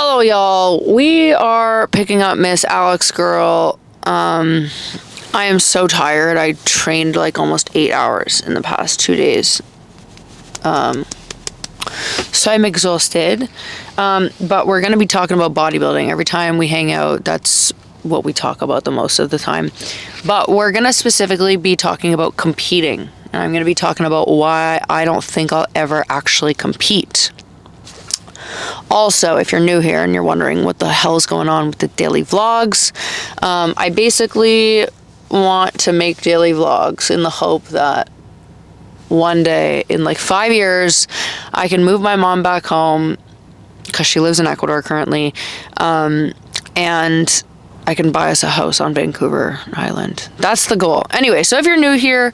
Hello, y'all. We are picking up Miss Alex Girl. I am so tired. I trained like almost 8 hours in the past 2 days. So I'm exhausted. But we're going to be talking about bodybuilding. Every time we hang out, that's what we talk about the most of the time. But we're going to specifically be talking about competing. And I'm going to be talking about why I don't think I'll ever actually compete. Also, if you're new here and you're wondering what the hell is going on with the daily vlogs, I basically want to make daily vlogs in the hope that one day, in like 5 years, I can move my mom back home because she lives in Ecuador currently, and I can buy us a house on Vancouver Island. That's the goal. Anyway, so if you're new here,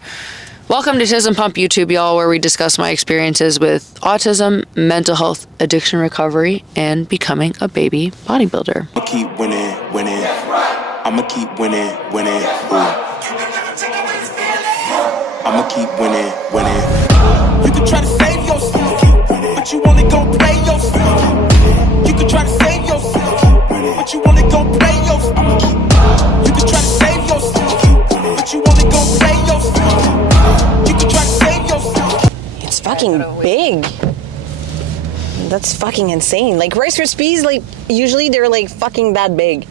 welcome to Tiz and Pump YouTube, y'all, where we discuss my experiences with autism, mental health, addiction recovery, and becoming a baby bodybuilder. I'ma keep winning, winning. I'ma keep winning, winning. I'ma keep winning, winning. You can try to save yourself, but you wanna go play yourself. You can try to save yourself, but you wanna go play yourself. You can try to save yourself, but you wanna go play yourself. It's fucking big. That's fucking insane. Like Rice Krispies, like usually they're like fucking that big.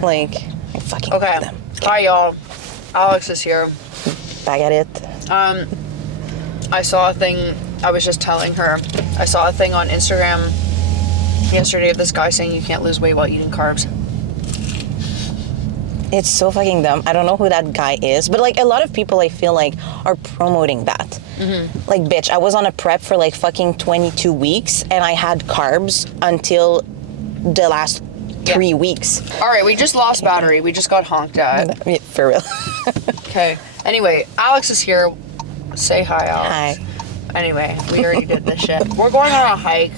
Like I fucking love Okay. them. Hi, y'all. Alex is here. Back at it. I saw a thing, I was just telling her, I saw a thing on Instagram yesterday of this guy saying you can't lose weight while eating carbs. It's so fucking dumb. I don't know who that guy is, but like a lot of people I feel like are promoting that. Mm-hmm. Like, bitch, I was on a prep for like fucking 22 weeks and I had carbs until the last 3 weeks. All right, we just lost battery. We just got honked at. Yeah, for real. Okay. Anyway, Alex is here. Say hi, Alex. Hi. Anyway, we already did this shit. We're going on a hike.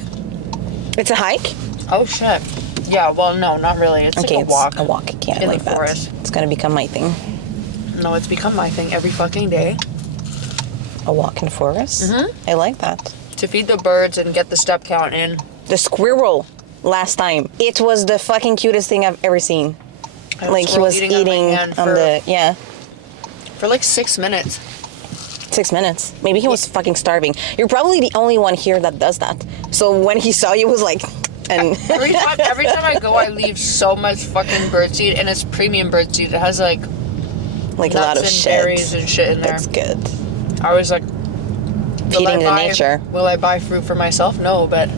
It's a hike? Oh, shit. Yeah, well, no, not really. It's Okay, like a walk. a walk. I can't in like the that. forest. It's gonna become my thing. No, it's become my thing every fucking day. A walk in the forest? Mm-hmm. I like that. To feed the birds and get the step count in. The squirrel last time. It was the fucking cutest thing I've ever seen. Like he was eating on the, yeah. For like 6 minutes. 6 minutes. Maybe he was fucking starving. You're probably the only one here that does that. So when he saw you, was like, and every time I go, I leave so much fucking birdseed, and it's premium birdseed. It has like a nuts lot of and shit. berries and shit in there. That's good. I was like, feeding the nature. Will I buy fruit for myself? No, but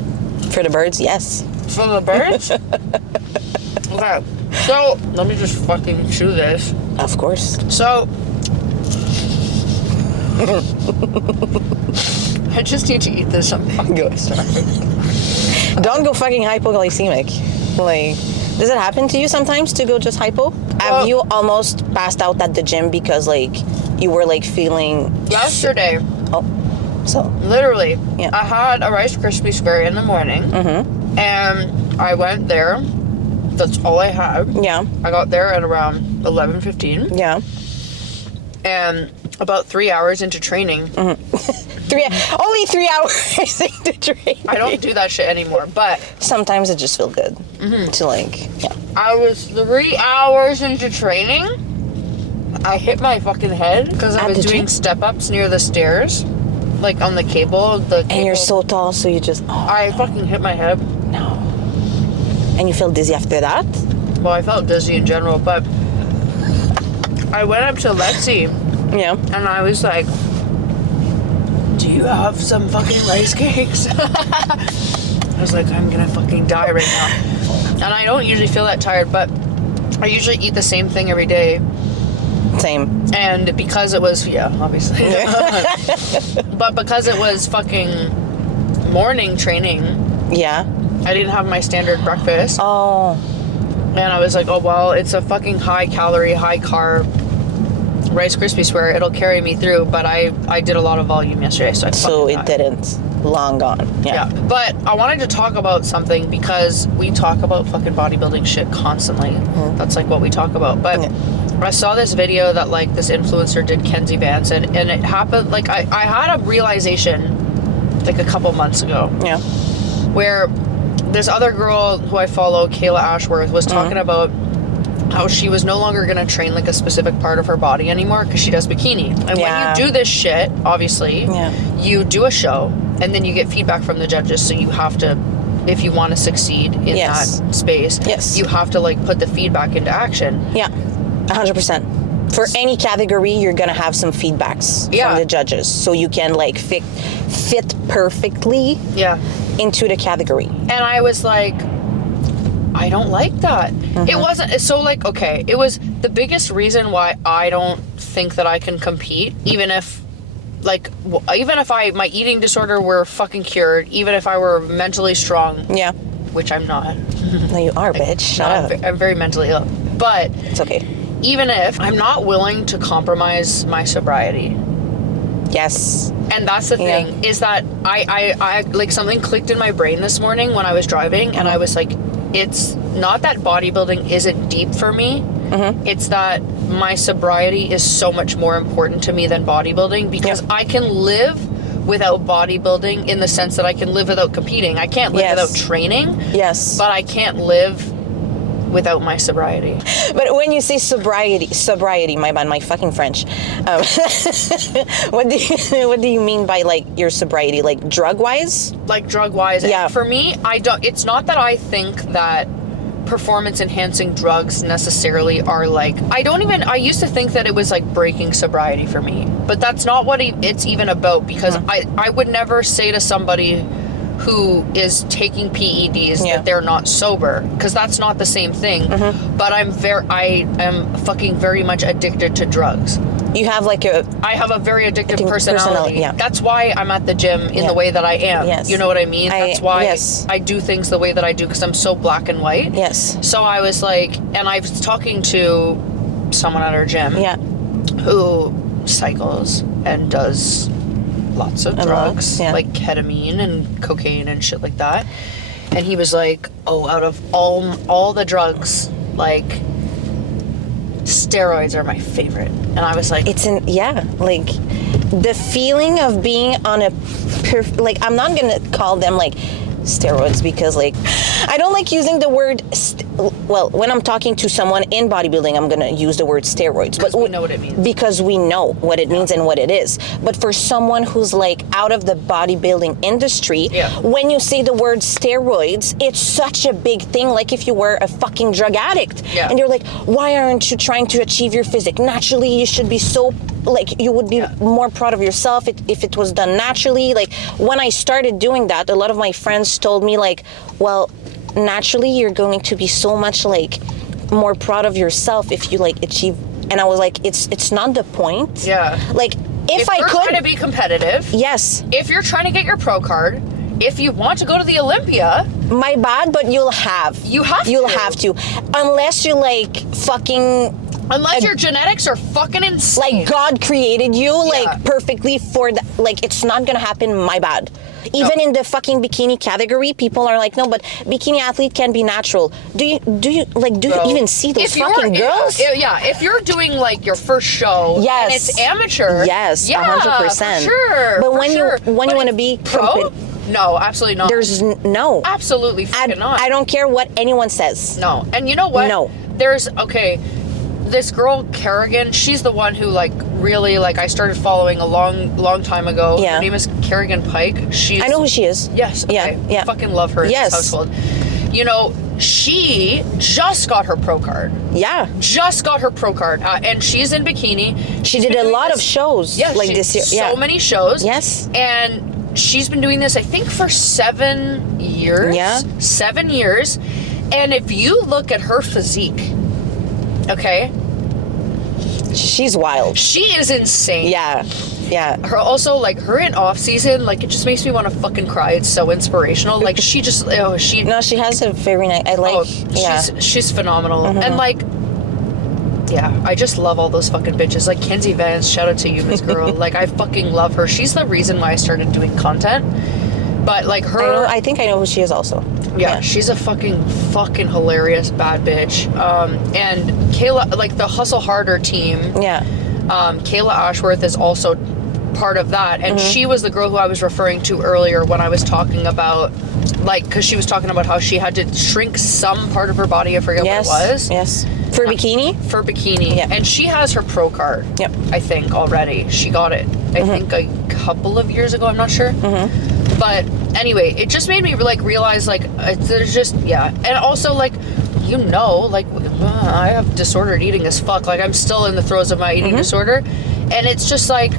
for the birds, yes. For the birds? Okay, so let me just fucking chew this. Of course. So I just need to eat this. I'm fucking starving. Don't go fucking hypoglycemic. Like, does it happen to you sometimes to go just hypo? Have you almost passed out at the gym because like you were like feeling yesterday? Oh, so literally, yeah. I had a Rice Krispie square in the morning, and I went there. That's all I had. Yeah. I got there at around 11:15. Yeah. And about 3 hours into training. Only 3 hours into training. I don't do that shit anymore, but sometimes it just feels good to like, yeah. I was 3 hours into training. I hit my fucking head because I was doing step-ups near the stairs, like on the cable. And you're so tall, so you just... Oh, I fucking hit my head. No. And you feel dizzy after that? Well, I felt dizzy in general, but I went up to Lexi. Yeah. And I was like, do you have some fucking rice cakes? I was like, I'm gonna fucking die right now. And I don't usually feel that tired, but I usually eat the same thing every day. Same. And because it was, yeah, obviously. But because it was fucking morning training. Yeah. I didn't have my standard breakfast. Oh. And I was like, oh, well, it's a fucking high calorie, high carb Rice Krispie square. It'll carry me through, but I did a lot of volume yesterday, so it didn't. Long gone. Yeah. But I wanted to talk about something because we talk about fucking bodybuilding shit constantly. That's like what we talk about. But I saw this video that like this influencer did, Kenzie Vance, and it happened, like I had a realization like a couple months ago. Yeah. Where this other girl who I follow, Kayla Ashworth, was talking about how she was no longer going to train like a specific part of her body anymore because she does bikini. And when you do this shit, obviously, you do a show and then you get feedback from the judges. So you have to, if you want to succeed in that space, you have to like put the feedback into action. Yeah, 100%. For any category, you're going to have some feedbacks from the judges. So you can like fit perfectly into the category. And I was like, I don't like that. It wasn't so like, okay, it was the biggest reason why I don't think that I can compete, even if my eating disorder were fucking cured, even if I were mentally strong. Yeah. Which I'm not. No, you are, bitch. Shut up. I'm very mentally ill. But it's okay. Even if I'm not willing to compromise my sobriety. Yes. And that's the thing, is that I like something clicked in my brain this morning when I was driving, and I was like, it's not that bodybuilding isn't deep for me. It's that my sobriety is so much more important to me than bodybuilding, because I can live without bodybuilding in the sense that I can live without competing. I can't live without training. Yes. But I can't live without my sobriety. But when you say sobriety, my bad, my fucking French. What do you mean by like your sobriety? Like drug wise? Like drug wise. Yeah. And for me, it's not that I think that performance enhancing drugs necessarily are like, I used to think that it was like breaking sobriety for me, but that's not what it's even about, because I would never say to somebody who is taking PEDs that they're not sober, because that's not the same thing. But I am fucking very much addicted to drugs. You have I have a very addictive personality. That's why I'm at the gym in the way that I am. Yes. You know what I mean? That's why I do things the way that I do, because I'm so black and white. Yes. So I was like, and I was talking to someone at our gym who cycles and does lots of drugs, like ketamine and cocaine and shit like that. And he was like, oh, out of all the drugs, like steroids are my favorite. And I was like, like the feeling of being on a like, I'm not gonna call them like steroids, because like I don't like using the word well, when I'm talking to someone in bodybuilding, I'm gonna use the word steroids, but we know what it means, because we know what it means and what it is. But for someone who's like out of the bodybuilding industry, when you say the word steroids, it's such a big thing. Like if you were a fucking drug addict and you're like, why aren't you trying to achieve your physique naturally? You should be so, like, you would be more proud of yourself if it was done naturally. Like when I started doing that, a lot of my friends told me like, well, naturally you're going to be so much like more proud of yourself if you like achieve. And I was like, it's not the point. Like if I you're could trying to be competitive, if you're trying to get your pro card, if you want to go to the Olympia, my bad, but you'll have to, unless you like fucking, unless your genetics are fucking insane. Like God created you like perfectly for that. Like it's not gonna happen, my bad. Even in the fucking bikini category, people are like, no, but bikini athlete can be natural. Do you even see those fucking girls? If you're doing like your first show and it's amateur, 100%. Sure. But when you want to be pro, no, absolutely not. There's no. Absolutely fucking not. I don't care what anyone says. No. And you know what? No. There's, this girl, Kerrigan, she's the one who like really like I started following a long time ago. Her name is Kerrigan Pike. I know who she is. Yes. Okay. I fucking love her in this household. You know, she just got her pro card. Just got her pro card. And she's in bikini. She did a lot of shows like this year. So many shows. Yes. And she's been doing this, I think, for 7 years. 7 years. And if you look at her physique, she's wild. She is insane. Her also, like, her in off season, like, it just makes me want to fucking cry. It's so inspirational. Like, she just, no, she has a very nice, I like, she's phenomenal. And like, I just love all those fucking bitches. Like Kenzie Vance, shout out to you, Miss Girl. Like, I fucking love her. She's the reason why I started doing content. But like her, I think I know who she is also. Yeah, she's a fucking hilarious bad bitch. And Kayla, like the Hustle Harder team. Kayla Ashworth is also part of that. And she was the girl who I was referring to earlier when I was talking about, like, because she was talking about how she had to shrink some part of her body. I forget what it was. Yes. For bikini? For bikini. Yeah. And she has her pro card. Yep. I think already. She got it, I think, a couple of years ago. I'm not sure. But anyway, it just made me like realize, like, there's just, and also, like, you know, like, I have disordered eating as fuck. Like, I'm still in the throes of my eating disorder, and it's just like,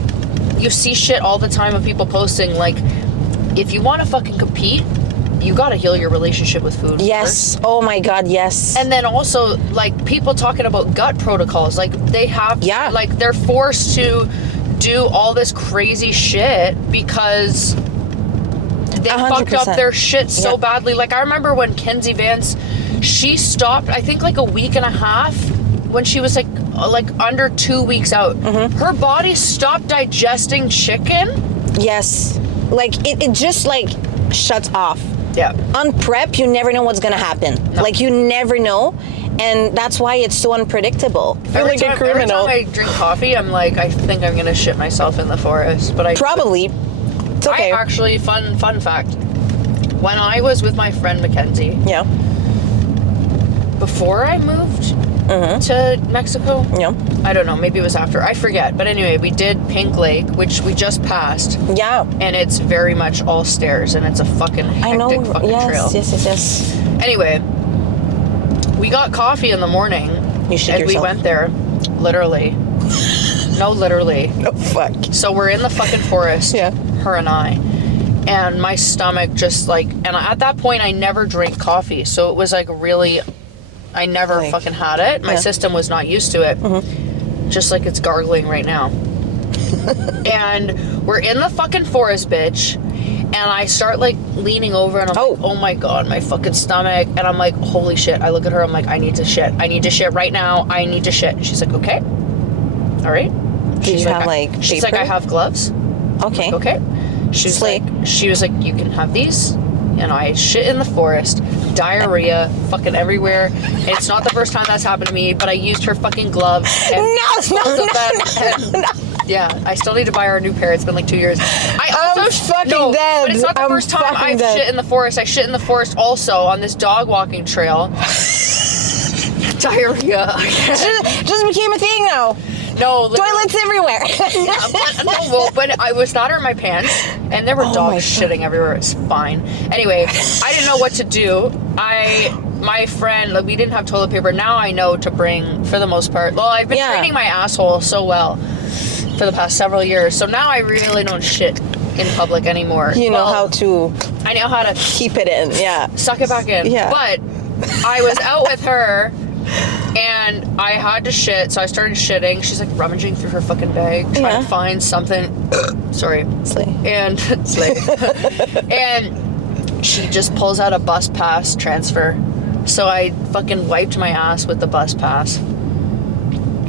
you see shit all the time of people posting, like, if you want to fucking compete, you gotta heal your relationship with food. Yes. First. Oh my God, yes. And then also, like, people talking about gut protocols, like, they have, like, they're forced to do all this crazy shit because they 100%. fucked up their shit so badly. Like, I remember when Kenzie Vance, she stopped, I think, like a week and a half when she was like under 2 weeks out. Her body stopped digesting chicken. Yes. Like, it just, like, shuts off. Yeah. On prep, you never know what's gonna happen. No. Like, you never know, and that's why it's so unpredictable. Every time I drink coffee, I'm like, I think I'm gonna shit myself in the forest. But I probably. It's okay. I actually, fun fact, when I was with my friend Mackenzie, before I moved to Mexico, I don't know, maybe it was after, I forget, but anyway, we did Pink Lake, which we just passed. And it's very much all stairs, and it's a fucking hectic fucking trail. Yes. Anyway, we got coffee in the morning, You shit and yourself. we went there, literally. No, literally. No, fuck. So we're in the fucking forest, her and I, and my stomach just like, and at that point I never drank coffee, so it was like really, I never fucking had it. My system was not used to it. Just like it's gargling right now. And we're in the fucking forest, bitch, and I start like leaning over, and I'm like, oh my God, my fucking stomach. And I'm like, holy shit. I look at her, I'm like, I need to shit right now. I need to shit. And she's like, okay, all right. She's like, she's like, I have gloves. Okay. Like, okay. She was like, you can have these. And I shit in the forest, diarrhea, fucking everywhere. It's not the first time that's happened to me, but I used her fucking gloves. And No. Yeah, I still need to buy her a new pair. It's been like 2 years. I'm fucking dead. But it's not the first time I've shit in the forest. I shit in the forest also on this dog walking trail. Diarrhea. Just became a thing now. No, toilets everywhere. But I was not in my pants, and there were dogs shitting everywhere. It's fine. Anyway, I didn't know what to do. My friend, we didn't have toilet paper. Now I know to bring, for the most part. Well, I've been training my asshole so well for the past several years, so now I really don't shit in public anymore. You know how to. I know how to keep it in. Yeah. Suck it back in. Yeah. But I was out with her. And I had to shit, so I started shitting. She's like rummaging through her fucking bag, trying to find something. Sorry. Slay. And slay. And she just pulls out a bus pass transfer. So I fucking wiped my ass with the bus pass.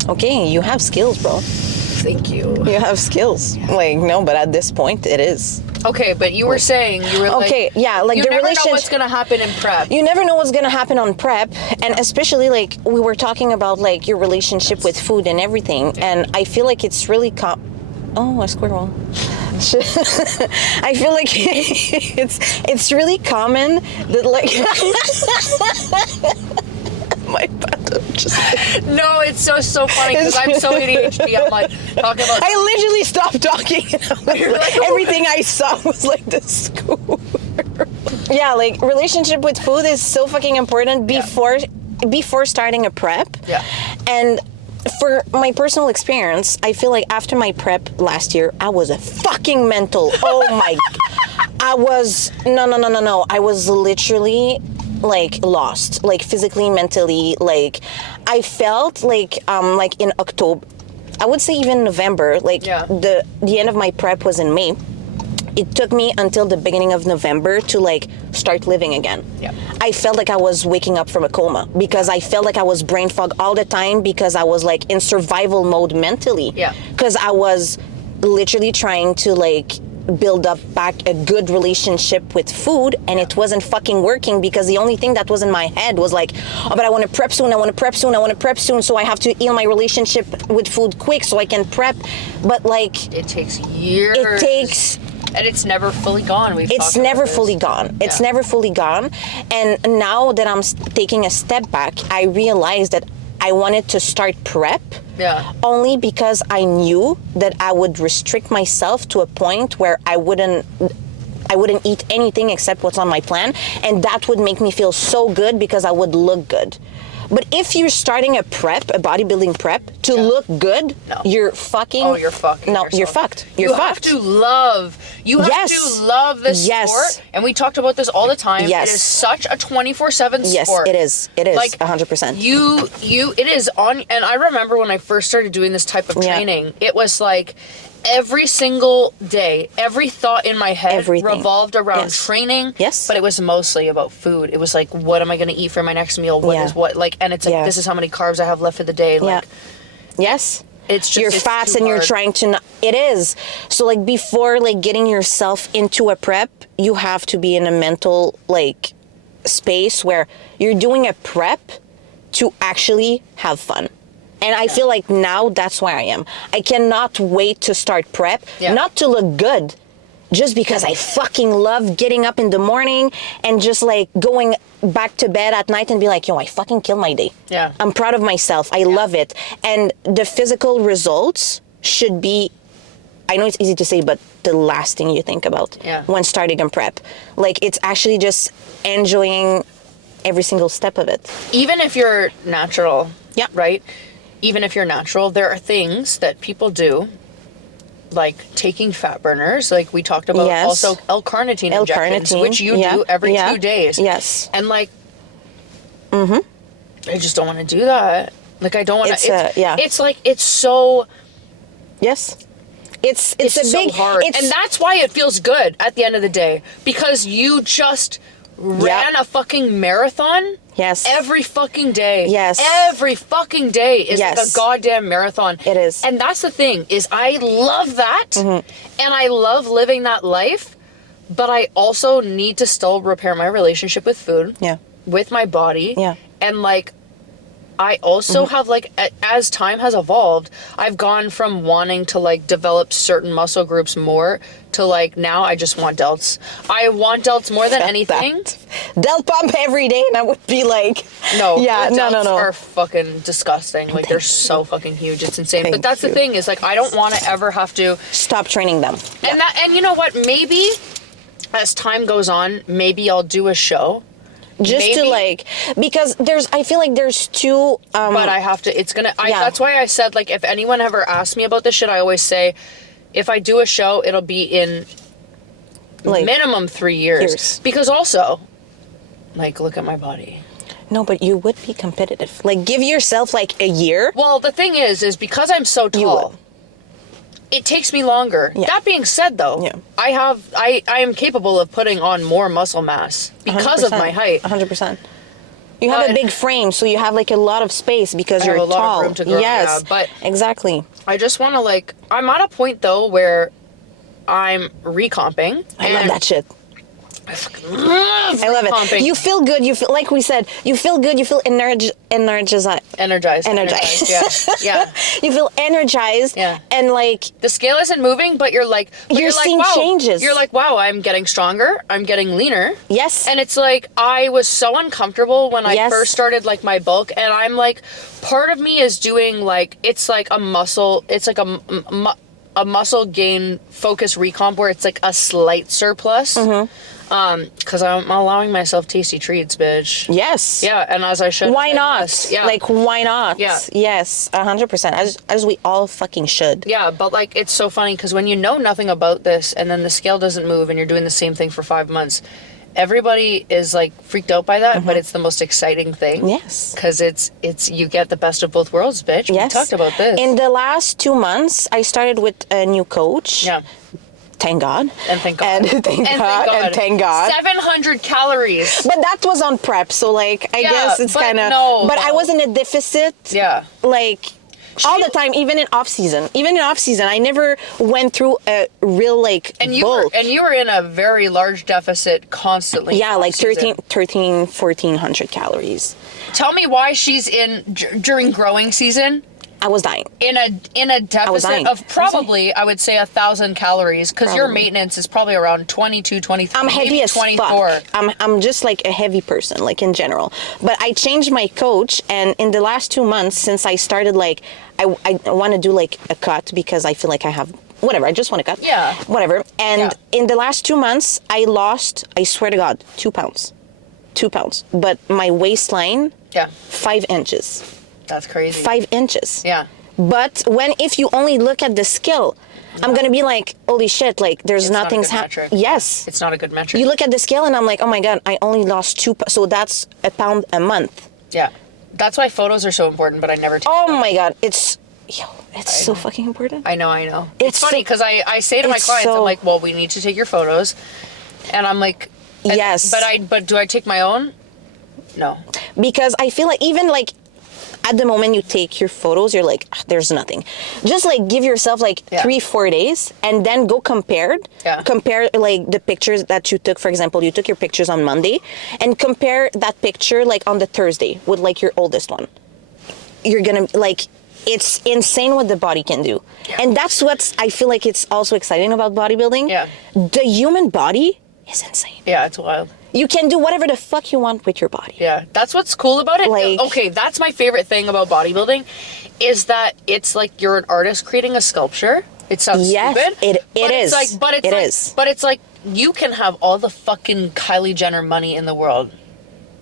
Okay, you have skills, bro. Thank you. You have skills. Yeah. Like, no, but at this point, it is. Okay, but you were saying, you were like... Okay, yeah, like you the never relationship... know what's going to happen in prep. You never know what's going to happen on prep, and especially, like, we were talking about, like, your relationship with food and everything, and I feel like it's really... Oh, a squirrel. I feel like it's really common that, like... My bad. No, it's so funny because I'm so ADHD. I'm like talking about. I literally stopped talking. Everything I saw was like the school. Yeah, like relationship with food is so fucking important before starting a prep. Yeah. And for my personal experience, I feel like after my prep last year, I was a fucking mental. Oh my! I was no. I was literally. Like lost, like physically, mentally. Like I felt like in October, I would say even November, like the end of my prep was in May. It took me until the beginning of November to like start living again. I felt like I was waking up from a coma because I felt like I was brain fog all the time because I was like in survival mode mentally. Because I was literally trying to like build up back a good relationship with food, and it wasn't fucking working because the only thing that was in my head was like, oh, but I want to prep soon, I want to prep soon, I want to prep soon, so I have to heal my relationship with food quick so I can prep. But like, it takes years. It takes. And it's never fully gone. It's never fully gone. It's never fully gone. And now that I'm taking a step back, I realized that I wanted to start prep. Yeah. Only because I knew that I would restrict myself to a point where I wouldn't eat anything except what's on my plan, and that would make me feel so good because I would look good. But if you're starting a bodybuilding prep to look good, you're fucking. Oh, you're fucking. No, yourself. you're fucked. You have to love this sport. And we talked about this all the time. Yes. It is such a 24/7 sport. Yes, it is. It is. Like 100%. It is on. And I remember when I first started doing this type of training, it was like every single day, every thought in my head revolved around training. Yes. But it was mostly about food. It was like, what am I going to eat for my next meal? What is what? Like, and it's like, this is how many carbs I have left for the day. Like, yes. It's just, you're fast and you're trying to not, it is. So like before like getting yourself into a prep, you have to be in a mental like space where you're doing a prep to actually have fun. And I feel like now that's where I am. I cannot wait to start prep, not to look good, just because I fucking love getting up in the morning and just like going back to bed at night and be like, yo, I fucking killed my day. Yeah. I'm proud of myself. I love it. And the physical results should be, I know it's easy to say, but the last thing you think about when starting a prep. Like, it's actually just enjoying every single step of it. Even if you're natural, right? Even if you're natural, there are things that people do, like taking fat burners, like we talked about, also L-carnitine injections, which you do every 2 days. Yes. And like, I just don't want to do that. Like, I don't want to. It's like, it's so. Yes. It's a so big hard, and that's why it feels good at the end of the day, because you just ran a fucking marathon. Yes. Every fucking day. Yes. Every fucking day is like a goddamn marathon. It is. And that's the thing, is I love that, and I love living that life, but I also need to still repair my relationship with food. Yeah. With my body. Yeah. And like, I also have like, as time has evolved, I've gone from wanting to like develop certain muscle groups more to like, now I just want delts. I want delts more than anything. Delt pump every day and I would be like, no. Delts are fucking disgusting. Like, they're so fucking huge. It's insane. But that's the thing, is like, I don't want to ever have to stop training them. And you know what? Maybe as time goes on, maybe I'll do a show. Just to like, because I feel like there's two. But I have to, that's why I said, like, if anyone ever asks me about this shit, I always say, if I do a show, it'll be in like minimum 3 years. Because also, like, look at my body. No, but you would be competitive. Like, give yourself like a year. Well, the thing is because I'm so tall, it takes me longer. Yeah. That being said, though, I am capable of putting on more muscle mass because 100%, of my height. 100%. You have a big frame, so you have like a lot of space because you're tall. A lot of room to grow. Yes, but exactly. I just want to like. I'm at a point though where I'm recomping. I love that shit. I love it. You feel good. You feel, like we said, you feel good. You feel energized. Yeah. You feel energized. Yeah. And like, the scale isn't moving, but you're seeing like, wow. changes. You're like, wow, I'm getting stronger. I'm getting leaner. Yes. And it's like, I was so uncomfortable when I first started like my bulk, and I'm like, part of me is doing like, it's like a muscle. It's like a muscle gain focus recomp where it's like a slight surplus. Because I'm allowing myself tasty treats, bitch. Yes. Yeah, and as I should. Why not? Yeah. Like, why not? Yeah. Yes, 100%. As we all fucking should. Yeah, but like, it's so funny because when you know nothing about this and then the scale doesn't move and you're doing the same thing for 5 months, everybody is like freaked out by that, but it's the most exciting thing. Yes. Because it's you get the best of both worlds, bitch. Yes. We talked about this. In the last 2 months, I started with a new coach. Yeah. Thank God. And thank God. And thank God. 700 calories. But that was on prep, so like, I guess it's kind of... No, but I was in a deficit. Yeah. Like... All the time, even in off season. I never went through a real like bulk. You were in a very large deficit constantly. Yeah, like 1,400 calories. Tell me why she's during growing season. I was dying. In a deficit of probably, I would say 1,000 calories, because your maintenance is probably around 22, 23, I'm heavy as 24. Fuck. I'm just like a heavy person, like in general. But I changed my coach, and in the last 2 months since I started, like, I want to do like a cut because I feel like I have whatever. I just want to cut. Yeah. Whatever. And in the last 2 months, I lost, I swear to God, 2 pounds. 2 pounds. But my waistline, 5 inches. That's crazy. 5 inches. Yeah. But if you only look at the scale, I'm going to be like, holy shit, like there's nothing's happening. Yes. It's not a good metric. You look at the scale and I'm like, oh my God, I only lost 2 pounds. So that's a pound a month. Yeah. That's why photos are so important, but I never take them. My God. It's so fucking important. I know. It's funny because I say to my clients, I'm like, well, we need to take your photos. And I'm like, yes. But do I take my own? No. Because I feel like even like, at the moment you take your photos, you're like, there's nothing. Just like give yourself like 3-4 days and then go compare like the pictures that you took. For example, you took your pictures on Monday and compare that picture like on the Thursday with like your oldest one. You're gonna like, it's insane what the body can do. Yeah. And that's what I feel like it's also exciting about bodybuilding. Yeah. The human body is insane. Yeah, it's wild. You can do whatever the fuck you want with your body. Yeah, that's what's cool about it. Like, okay, that's my favorite thing about bodybuilding, is that it's like you're an artist creating a sculpture. It sounds stupid. It is. But it's like you can have all the fucking Kylie Jenner money in the world.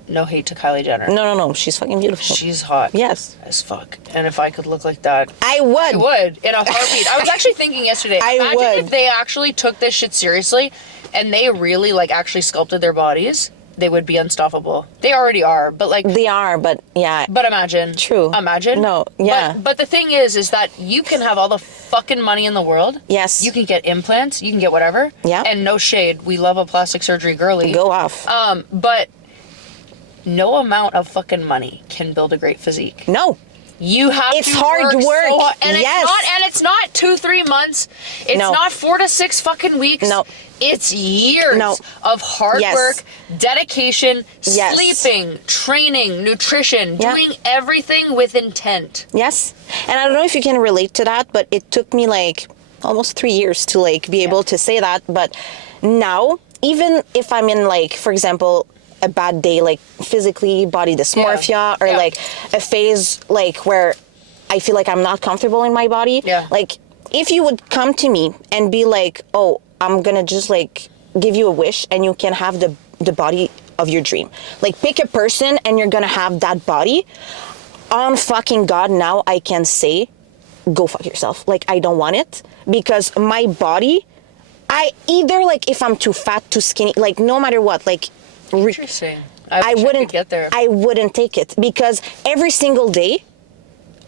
No hate to Kylie Jenner. No. She's fucking beautiful. She's hot. Yes. As fuck. And if I could look like that, I would in a heartbeat. I was actually thinking yesterday. Imagine if they actually took this shit seriously, and they really like actually sculpted their bodies, they would be unstoppable. They already are, but like they are, but yeah. But imagine. True. Imagine. No. Yeah. But the thing is that you can have all the fucking money in the world. Yes. You can get implants. You can get whatever. Yeah. And no shade, we love a plastic surgery girly. Go off. But no amount of fucking money can build a great physique. No. You have it's to hard work. So hard. And yes. it's not 2-3 months. It's not 4 to 6 fucking weeks. No. It's years of hard work, dedication, sleeping, training, nutrition, doing everything with intent. Yes. And I don't know if you can relate to that, but it took me like almost 3 years to like be able to say that. But now, even if I'm in like, for example, a bad day, like physically body dysmorphia or like a phase like where I feel like I'm not comfortable in my body. Yeah. Like if you would come to me and be like, oh, I'm gonna just like give you a wish and you can have the body of your dream. Like pick a person and you're gonna have that body. On fucking God, now I can say, go fuck yourself. Like I don't want it because my body, I either like if I'm too fat, too skinny, like no matter what, like interesting. I wouldn't get there. I wouldn't take it because every single day,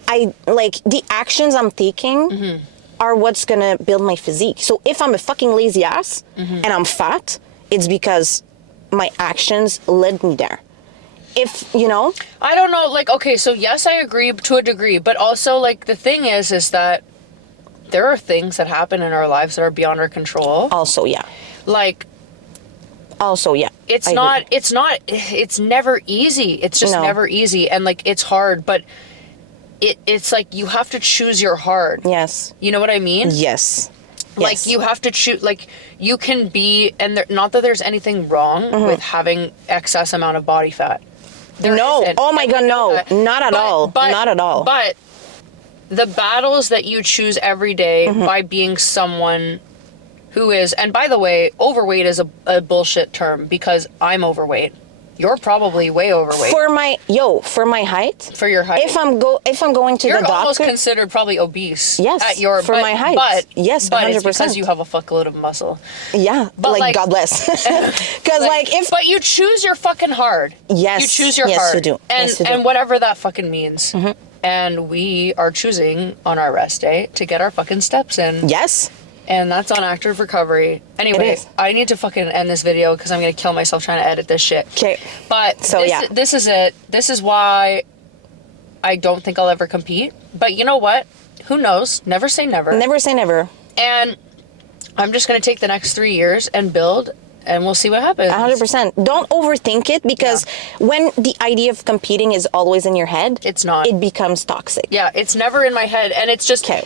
I like the actions I'm taking are what's gonna build my physique. So if I'm a fucking lazy ass and I'm fat, it's because my actions led me there. If you know, I don't know. Like, okay, so yes, I agree to a degree, but also like the thing is that there are things that happen in our lives that are beyond our control. Also, yeah. Like. Also, yeah. It's never easy. It's just never easy. And like, it's hard, but it's like, you have to choose your hard. Yes. You know what I mean? Yes. Like you have to choose, like you can be, and not that there's anything wrong with having excess amount of body fat. No. Oh my God, no. Not at all. Not at all. But the battles that you choose every day by being someone who is, and by the way, overweight is a bullshit term because I'm overweight. You're probably way overweight. For my height. For your height. If I'm going to the doctor. You're almost considered probably obese. Yes. My height. But yes, 100%. But it's because you have a fuckload of muscle. Yeah. But like God bless. Because But you choose your fucking hard. Yes. You choose your hard. Yes, you do. And whatever that fucking means. And we are choosing on our rest day to get our fucking steps in. Yes. And that's on active recovery. Anyway, I need to fucking end this video because I'm going to kill myself trying to edit this shit. Okay. But this is it. This is why I don't think I'll ever compete. But you know what? Who knows? Never say never. Never say never. And I'm just going to take the next 3 years and build, and we'll see what happens. 100%. Don't overthink it, because when the idea of competing is always in your head, It's not. It becomes toxic. Yeah, it's never in my head, and it's just, Okay.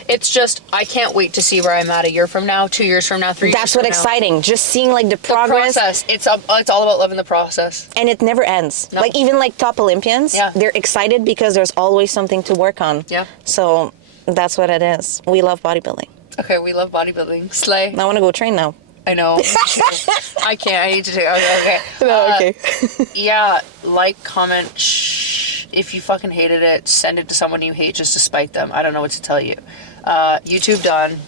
I can't wait to see where I'm at a year from now, 2 years from now, 3 years That's from what now. exciting. Just seeing like the The progress, process. It's all about loving the process. and it never ends. No. Like even like top Olympians, Yeah. they're excited because there's always something to work on. Yeah. So that's what it is. We love bodybuilding. Okay, we love bodybuilding. Slay. I want to go train now. I know. I can't. I need to take. Okay. Okay. Yeah. Like, comment. If you fucking hated it, send it to someone you hate just to spite them. I don't know what to tell you. YouTube done.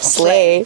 Slay.